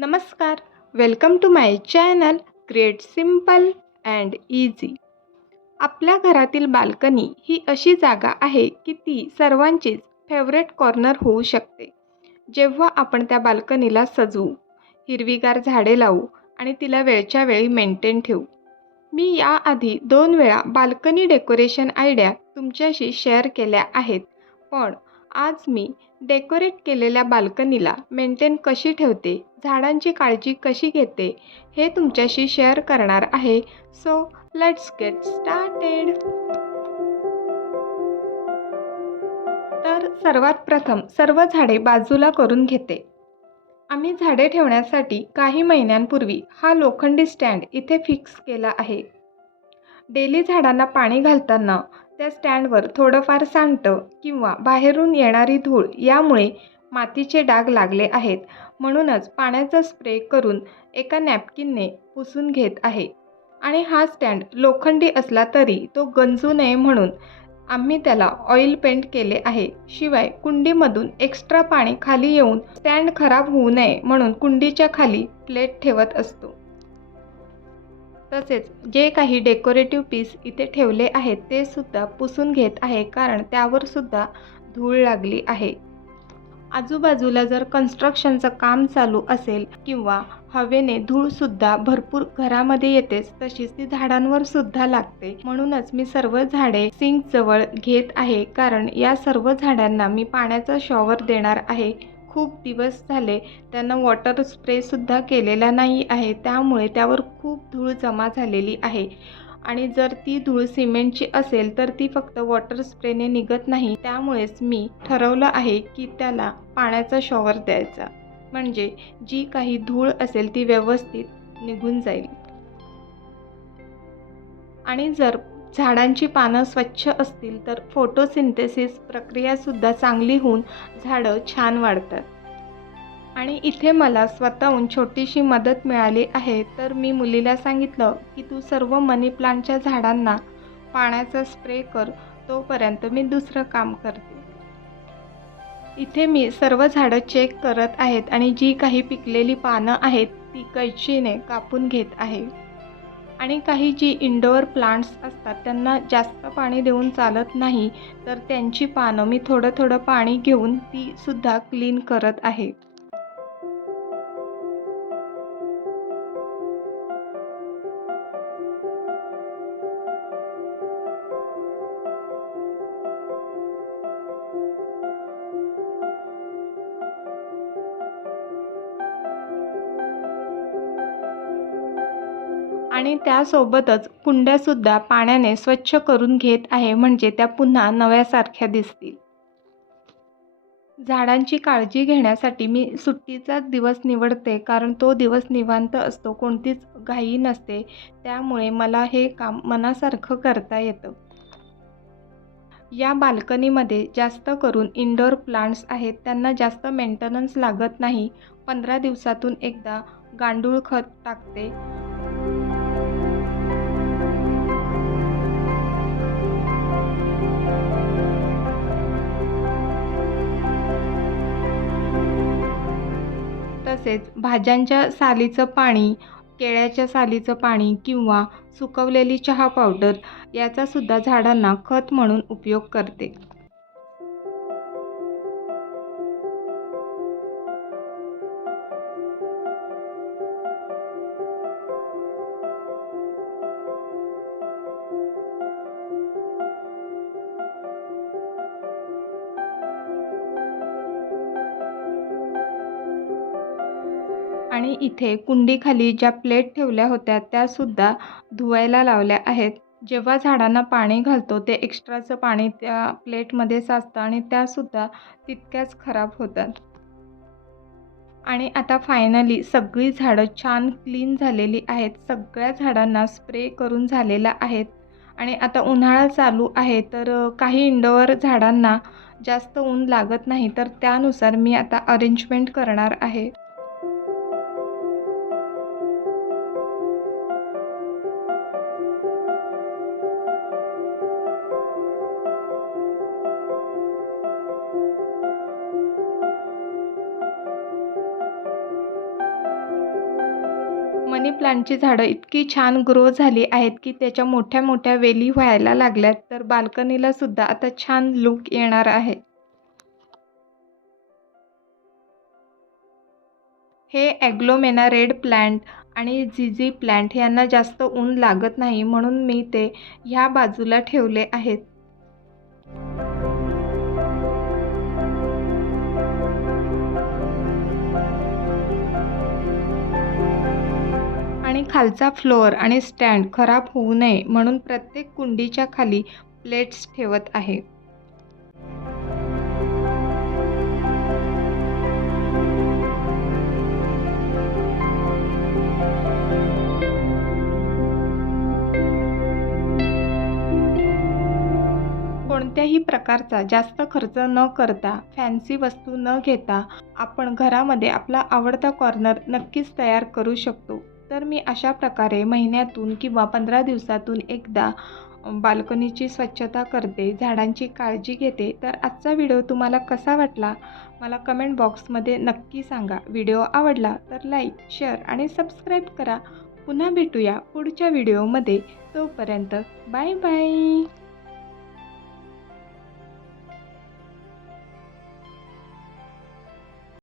नमस्कार, welcome to my channel create simple and easy. आपल्या घरातील बाल्कनी ही अशी जागा आहे की ती सर्वांचीच फेवरेट कॉर्नर होऊ शकते. जेव्हा आपण त्या बाल्कनीला सजवू, हिरवीगार झाडे लावू आणि तिला वेळच्या वेळी मेंटेन ठेवू. मी याआधी 2 वेळा बाल्कनी डेकोरेशन आयडिया तुमच्याशी शेअर केल्या आहेत, पण आज मी डेकोरेट केलेल्या बाल्कनीला मेंटेन कशी ठेवते, झाडांची काळजी कशी घेते, हे तुमच्याशी शेअर करणार आहे. So let's get started. तर सर्वात प्रथम सर्व झाडे बाजूला करून घेते. आम्ही झाडे ठेवण्यासाठी काही महिन्यांपूर्वी हा लोखंडी स्टँड इथे फिक्स केला आहे. डेली झाडांना पाणी घालताना त्या स्टँडवर थोडंफार सांडतं किंवा बाहेरून येणारी धूळ यामुळे मातीचे डाग लागले आहेत. म्हणूनच पाण्याचा स्प्रे करून एका नॅपकिनने पुसून घेत आहे. आणि हा स्टँड लोखंडी असला तरी तो गंजू नये म्हणून आम्ही त्याला ऑइल पेंट केले आहे. शिवाय कुंडीमधून एक्स्ट्रा पाणी खाली येऊन स्टँड खराब होऊ नये म्हणून कुंडीच्या खाली प्लेट ठेवत असतो. तसेच जे काही डेकोरेटिव्ह पीस इथे ठेवले आहेत ते सुद्धा पुसून घेत आहे, कारण त्यावर सुद्धा धूळ लागली आहे. आजूबाजूला जर कन्स्ट्रक्शनचं काम चालू असेल किंवा हवेने धूळसुद्धा भरपूर घरामध्ये येतेच, तशीच ती झाडांवर सुद्धा लागते. म्हणूनच मी सर्व झाडे सिंकजवळ घेत आहे, कारण या सर्व झाडांना मी पाण्याचा शॉवर देणार आहे. खूप दिवस झाले त्यांना वॉटर स्प्रेसुद्धा केलेला नाही आहे, त्यामुळे त्यावर खूप धूळ जमा झालेली आहे. आणि जर ती धूळ सिमेंटची असेल तर ती फक्त वॉटर स्प्रेने निघत नाही. त्यामुळेच मी ठरवलं आहे की त्याला पाण्याचा शॉवर द्यायचा, म्हणजे जी काही धूळ असेल ती व्यवस्थित निघून जाईल. आणि जर झाडांची पानं स्वच्छ असतील तर फोटोसिंथेसिस प्रक्रियासुद्धा चांगली होऊन झाडं छान वाढतात. आणि इथे मला स्वतःहून छोटीशी मदत मिळाली आहे. तर मी मुलीला सांगितलं की तू सर्व मनी प्लांटच्या झाडांना पाण्याचा स्प्रे कर, तोपर्यंत मी दुसरं काम करते. इथे मी सर्व झाडं चेक करत आहेत आणि जी काही पिकलेली पानं आहेत ती कैचीने कापून घेत आहे. आणि काही जी इंडोअर प्लांट्स असतात त्यांना जास्त पाणी देऊन चालत नाही, तर त्यांची पानं मी थोडं थोडं पाणी घेऊन ती सुद्धा क्लीन करत आहे. आणि त्यासोबतच कुंड्यासुद्धा पाण्याने स्वच्छ करून घेत आहे, म्हणजे त्या पुन्हा नव्यासारख्या दिसतील. झाडांची काळजी घेण्यासाठी मी सुट्टीचाच दिवस निवडते, कारण तो दिवस निवांत असतो, कोणतीच घाई नसते. त्यामुळे मला हे काम मनासारखं करता येतं. या बाल्कनीमध्ये जास्त करून इंडोर प्लांट्स आहेत, त्यांना जास्त मेंटेनन्स लागत नाही. 15 दिवसातून एकदा गांडूळ खत टाकते. तसेच भाज्यांच्या सालीचं पाणी, केळ्याच्या सालीचं पाणी किंवा सुकवलेली चहा पावडर याचासुद्धा झाडांना खत म्हणून उपयोग करते. आणि इथे कुंडीखाली ज्या प्लेट ठेवल्या होत्या त्यासुद्धा धुवायला लावल्या आहेत. जेव्हा झाडांना पाणी घालतो ते एक्स्ट्राचं पाणी त्या प्लेटमध्ये साचतं आणि त्यासुद्धा तितक्याच खराब होतात. आणि आता फायनली सगळी झाडं छान क्लीन झालेली आहेत. सगळ्या झाडांना स्प्रे करून झालेला आहेत. आणि आता उन्हाळा चालू आहे, तर काही इंडोअर झाडांना जास्त ऊन लागत नाही, तर त्यानुसार मी आता अरेंजमेंट करणार आहे. मनी प्लांटची झाडं इतकी छान ग्रो झाली आहेत की त्याच्या मोठ्या मोठ्या वेली व्हायला लागल्यात, तर बाल्कनीला सुद्धा आता छान लुक येणार आहे. हे ॲग्लोमेना रेड प्लांट आणि झिझी प्लांट यांना जास्त ऊन लागत नाही, म्हणून मी ते ह्या बाजूला ठेवले आहेत. आणि खालचा फ्लोअर आणि स्टँड खराब होऊ नये म्हणून प्रत्येक कुंडीच्या खाली प्लेट्स ठेवत आहे. कोणत्याही प्रकारचा जास्त खर्च न करता, फॅन्सी वस्तू न घेता आपण घरामध्ये आपला आवडता कॉर्नर नक्कीच तयार करू शकतो. तर मी अशा प्रकारे महिन्यातून किंवा 15 दिवसातून एकदा बाल्कनीची स्वच्छता करते, झाडांची काळजी घेते. तर आजचा व्हिडिओ तुम्हाला कसा वाटला मला कमेंट बॉक्समध्ये नक्की सांगा. व्हिडिओ आवडला तर लाईक, शेअर आणि सबस्क्राईब करा. पुन्हा भेटूया पुढच्या व्हिडिओमध्ये. तोपर्यंत बाय बाय.